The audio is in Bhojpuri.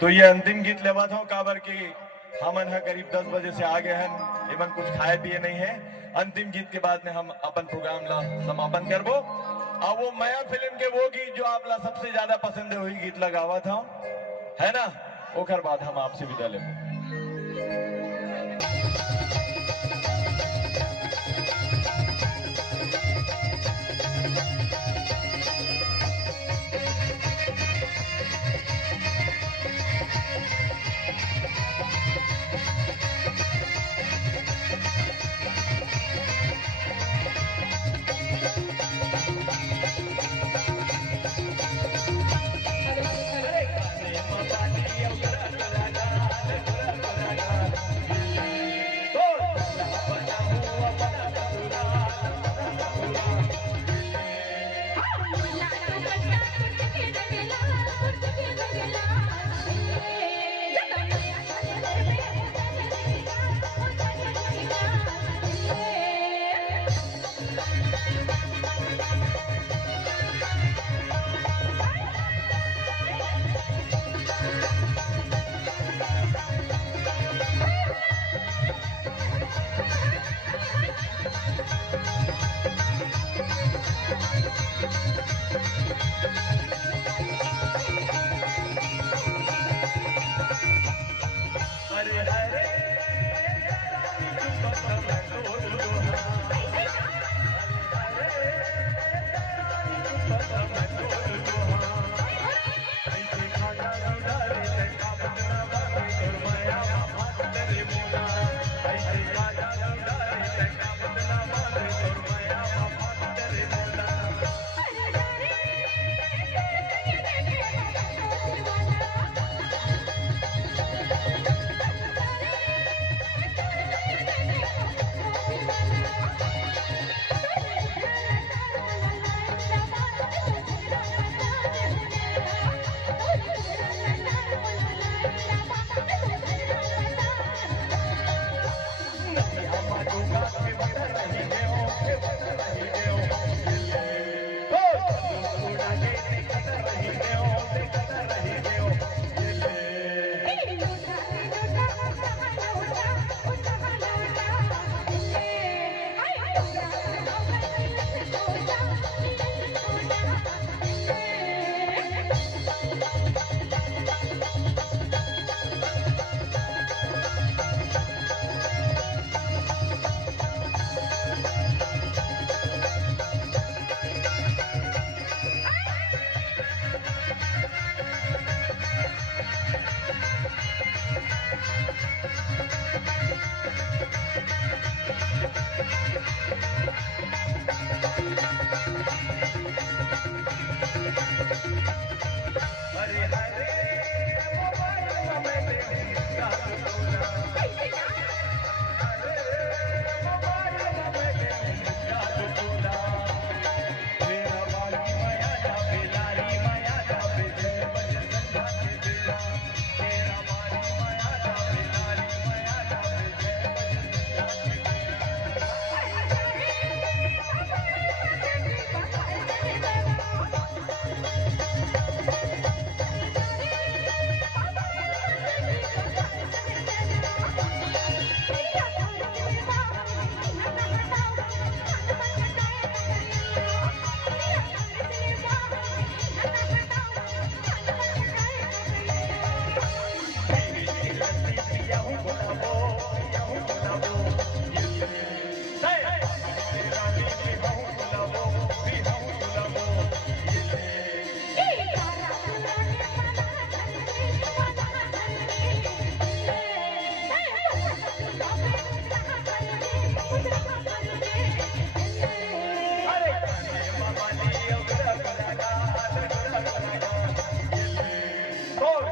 तो ये अंतिम गीत लेवा था काबर की हमन है करीब 10 बजे से आगे हैं एवं कुछ खाए पिए नहीं है। अंतिम गीत के बाद में हम अपन प्रोग्राम ला समापन करबो। और वो माया फिल्म के वो गीत जो आप ला सबसे ज्यादा पसंद है वही गीत लगावा था, है ना। ओकर बाद हम आपसे विदा लेबो। Oh,